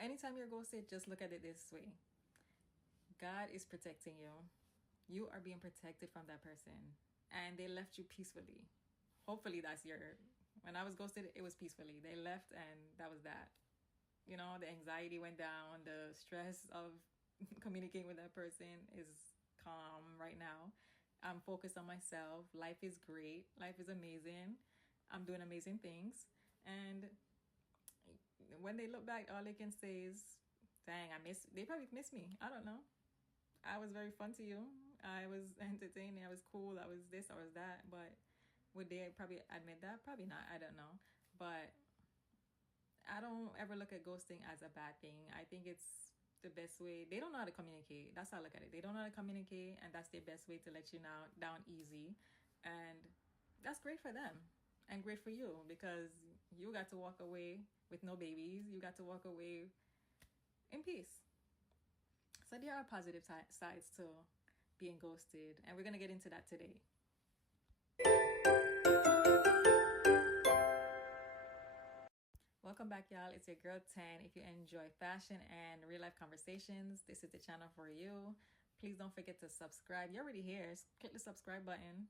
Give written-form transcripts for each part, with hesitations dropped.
anytime you're ghosted, just look at it this way. God is protecting you. You are being protected from that person. And they left you peacefully. Hopefully that's your... When I was ghosted, it was peacefully. They left and that was that. You know, the anxiety went down. The stress of communicating with that person is calm right now. I'm focused on myself. Life is great. Life is amazing. I'm doing amazing things. And when they look back, all they can say is, dang, they probably miss me. I don't know. I was very fun to you. I was entertaining. I was cool. I was this. I was that. But would they probably admit that? Probably not. I don't know. But I don't ever look at ghosting as a bad thing. I think it's the best way. They don't know how to communicate. That's how I look at it. They don't know how to communicate, and that's their best way to let you down easy. And that's great for them and great for you, because you got to walk away with no babies. You got to walk away in peace. So there are positive sides to being ghosted, and we're going to get into that today. Welcome back, y'all. It's your girl 10. If you enjoy fashion and real life conversations, this is the channel for you. Please don't forget to subscribe. You're already here. Just click the subscribe button.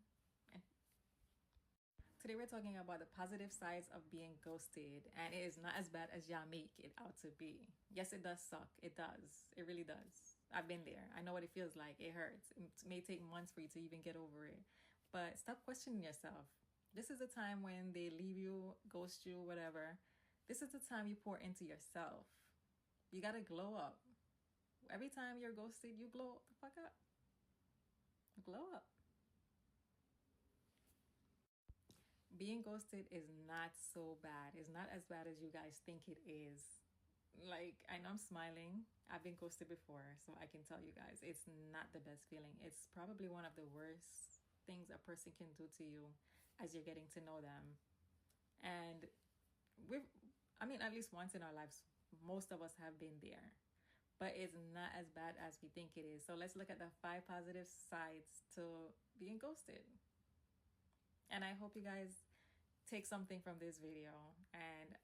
Today we're talking about the positive sides of being ghosted, and it is not as bad as y'all make it out to be. Yes, it does suck. It does. It really does. I've been there. I know what it feels like. It hurts. It may take months for you to even get over it. But stop questioning yourself. This is the time when they leave you, ghost you, whatever. This is the time you pour into yourself. You gotta glow up. Every time you're ghosted, you glow the fuck up. Glow up. Being ghosted is not so bad. It's not as bad as you guys think it is. Like, I know I'm smiling. I've been ghosted before, so I can tell you guys, it's not the best feeling. It's probably one of the worst things a person can do to you as you're getting to know them. And at least once in our lives, most of us have been there. But it's not as bad as we think it is. So let's look at the 5 positive sides to being ghosted. And I hope you guys take something from this video, and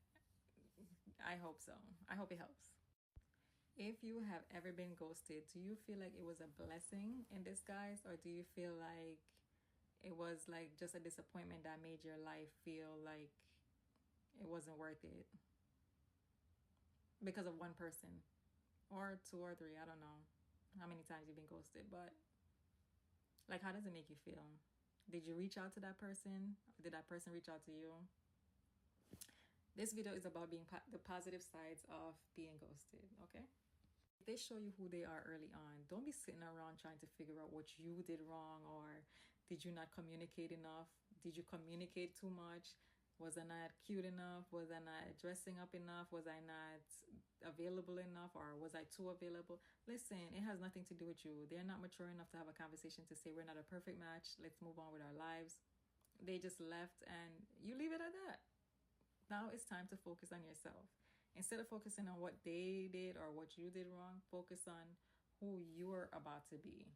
I hope so. I hope it helps. If you have ever been ghosted, do you feel like it was a blessing in disguise, or do you feel like it was like just a disappointment that made your life feel like it wasn't worth it because of one person or 2 or 3? I don't know how many times you've been ghosted, but like, how does it make you feel? Did you reach out to that person? Or did that person reach out to you? This video is about the positive sides of being ghosted, okay? If they show you who they are early on, don't be sitting around trying to figure out what you did wrong, or did you not communicate enough? Did you communicate too much? Was I not cute enough? Was I not dressing up enough? Was I not available enough? Or was I too available? Listen, it has nothing to do with you. They're not mature enough to have a conversation to say, we're not a perfect match. Let's move on with our lives. They just left, and you leave it at that. Now it's time to focus on yourself. Instead of focusing on what they did or what you did wrong, focus on who you're about to be.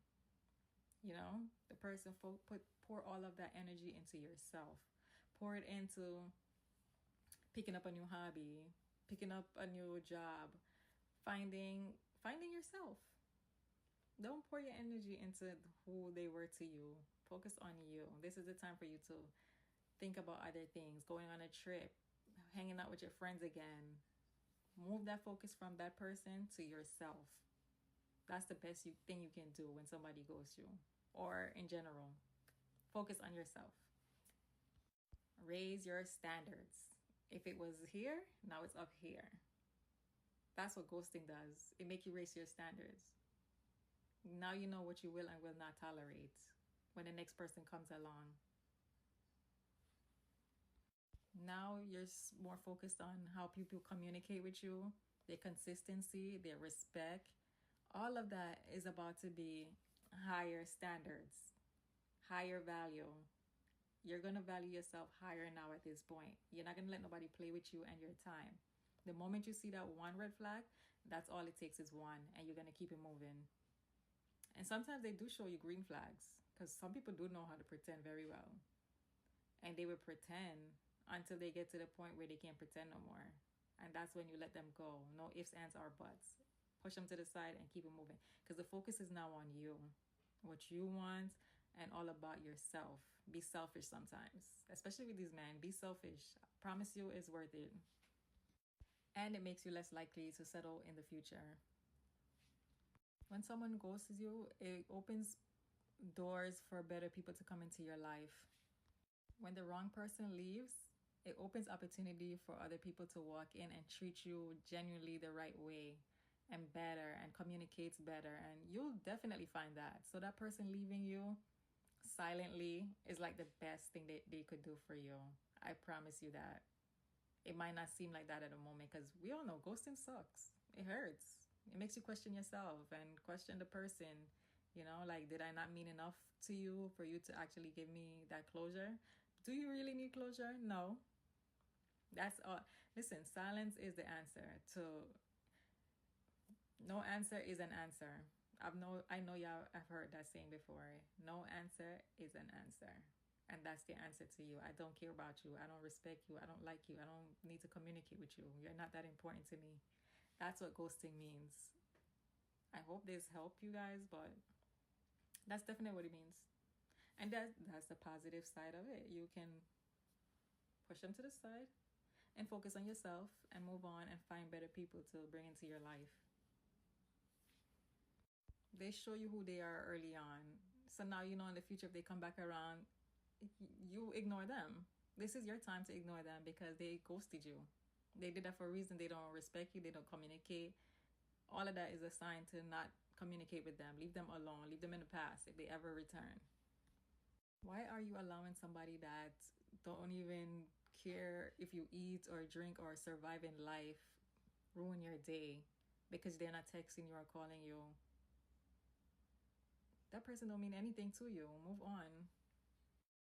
You know, the person pour all of that energy into yourself. Pour it into picking up a new hobby, picking up a new job, finding yourself. Don't pour your energy into who they were to you. Focus on you. This is the time for you to think about other things, going on a trip, hanging out with your friends again. Move that focus from that person to yourself. That's the best thing you can do when somebody ghosts you, or in general. Focus on yourself. Raise your standards. If it was here, now it's up here. That's what ghosting does. It makes you raise your standards. Now you know what you will and will not tolerate when the next person comes along. Now you're more focused on how people communicate with you, their consistency, their respect. All of that is about to be higher standards, higher value. You're going to value yourself higher now at this point. You're not going to let nobody play with you and your time. The moment you see that one red flag, that's all it takes is one, and you're going to keep it moving. And sometimes they do show you green flags, because some people do know how to pretend very well. And they will pretend until they get to the point where they can't pretend no more. And that's when you let them go. No ifs, ands, or buts. Push them to the side and keep it moving. Because the focus is now on you, what you want, and all about yourself. Be selfish sometimes, especially with these men. Be selfish. I promise you, it's worth it. And it makes you less likely to settle in the future. When someone ghosts you, it opens doors for better people to come into your life. When the wrong person leaves, it opens opportunity for other people to walk in and treat you genuinely the right way and better and communicates better. And you'll definitely find that. So that person leaving you silently is like the best thing they could do for you. I promise you that. It might not seem like that at the moment because we all know ghosting sucks. It hurts. It makes you question yourself and question the person. You know, like, did I not mean enough to you for you to actually give me that closure? Do you really need closure? No. That's all. Listen, silence is the answer to no answer is an answer. I know y'all have heard that saying before. No answer is an answer. And that's the answer to you. I don't care about you. I don't respect you. I don't like you. I don't need to communicate with you. You're not that important to me. That's what ghosting means. I hope this helped you guys, but that's definitely what it means. And that's the positive side of it. You can push them to the side and focus on yourself and move on and find better people to bring into your life. They show you who they are early on. So now you know in the future if they come back around, you ignore them. This is your time to ignore them because they ghosted you. They did that for a reason. They don't respect you. They don't communicate. All of that is a sign to not communicate with them. Leave them alone. Leave them in the past if they ever return. Why are you allowing somebody that don't even care if you eat or drink or survive in life ruin your day because they're not texting you or calling you? That person don't mean anything to you. Move on.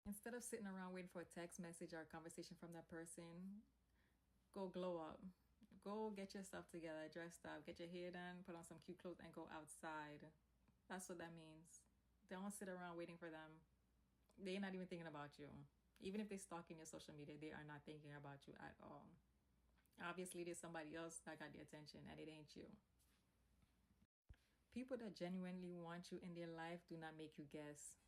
Instead of sitting around waiting for a text message or a conversation from that person, go glow up. Go get yourself together, dressed up, get your hair done, put on some cute clothes, and go outside. That's what that means. Don't sit around waiting for them. They're not even thinking about you. Even if they're stalking your social media, they are not thinking about you at all. Obviously, there's somebody else that got the attention, and it ain't you. People that genuinely want you in their life do not make you guess.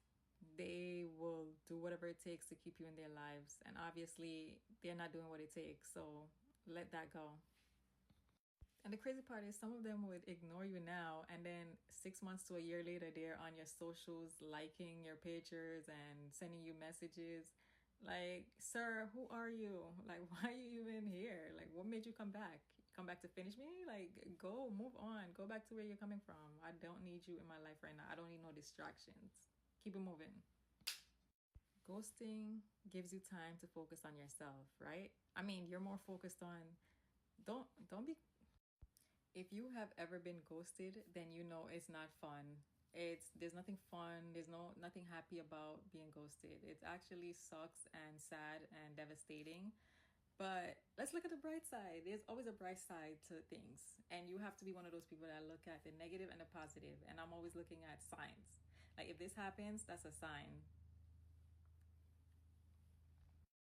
They will do whatever it takes to keep you in their lives. And obviously, they're not doing what it takes. So let that go. And the crazy part is some of them would ignore you now. And then 6 months to a year later, they're on your socials, liking your pictures and sending you messages. Like, sir, who are you? Like, why are you even here? Like, what made you come back? Come back to finish me? Like, go, move on. Go back to where you're coming from. I don't need you in my life right now. I don't need no distractions. Keep it moving. Ghosting gives you time to focus on yourself, right? I mean, you're more focused on don't be if you have ever been ghosted, then you know it's not fun. There's nothing fun, there's nothing happy about being ghosted. It actually sucks and sad and devastating. But let's look at the bright side. There's always a bright side to things. And you have to be one of those people that look at the negative and the positive. And I'm always looking at signs. Like if this happens, that's a sign.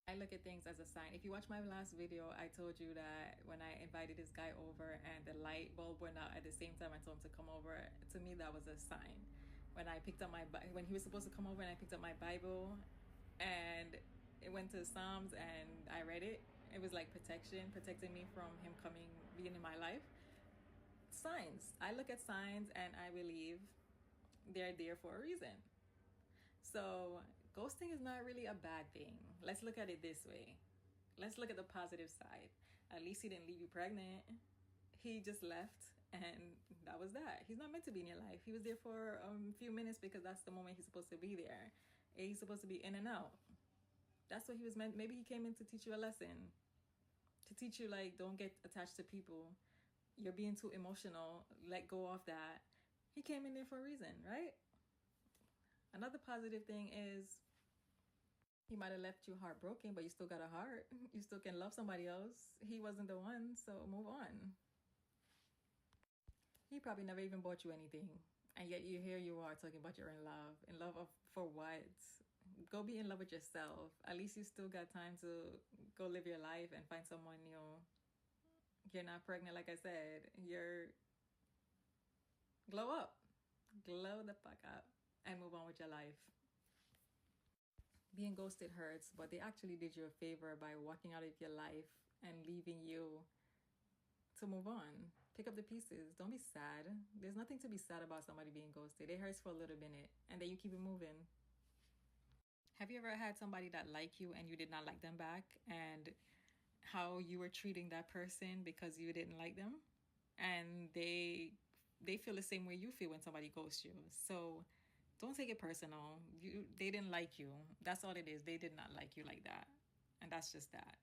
I look at things as a sign. If you watch my last video, I told you that when I invited this guy over and the light bulb went out at the same time I told him to come over, to me that was a sign. When he was supposed to come over and I picked up my Bible and it went to Psalms and I read it, it was like protecting me from him being in my life. Signs. I look at signs and I believe they're there for a reason. So ghosting is not really a bad thing. Let's look at it this way. Let's look at the positive side. At least he didn't leave you pregnant. He just left and that was that. He's not meant to be in your life. He was there for a few minutes because that's the moment he's supposed to be there. He's supposed to be in and out. That's what he was meant. Maybe he came in to teach you a lesson. To teach you, like, don't get attached to people. You're being too emotional. Let go of that. He came in there for a reason, right? Another positive thing is he might have left you heartbroken, but you still got a heart. You still can love somebody else. He wasn't the one, so move on. He probably never even bought you anything. And yet here you are talking about you're in love. In love for what? Go be in love with yourself. At least you still got time to go live your life and find someone new. You're not pregnant, like I said. You're glow up. Glow the fuck up and move on with your life. Being ghosted hurts, but they actually did you a favor by walking out of your life and leaving you to move on. Pick up the pieces. Don't be sad. There's nothing to be sad about somebody being ghosted. It hurts for a little minute and then you keep it moving. Have you ever had somebody that liked you and you did not like them back, and how you were treating that person because you didn't like them? And they feel the same way you feel when somebody ghosts you. So don't take it personal. They didn't like you. That's all it is. They did not like you like that. And that's just that.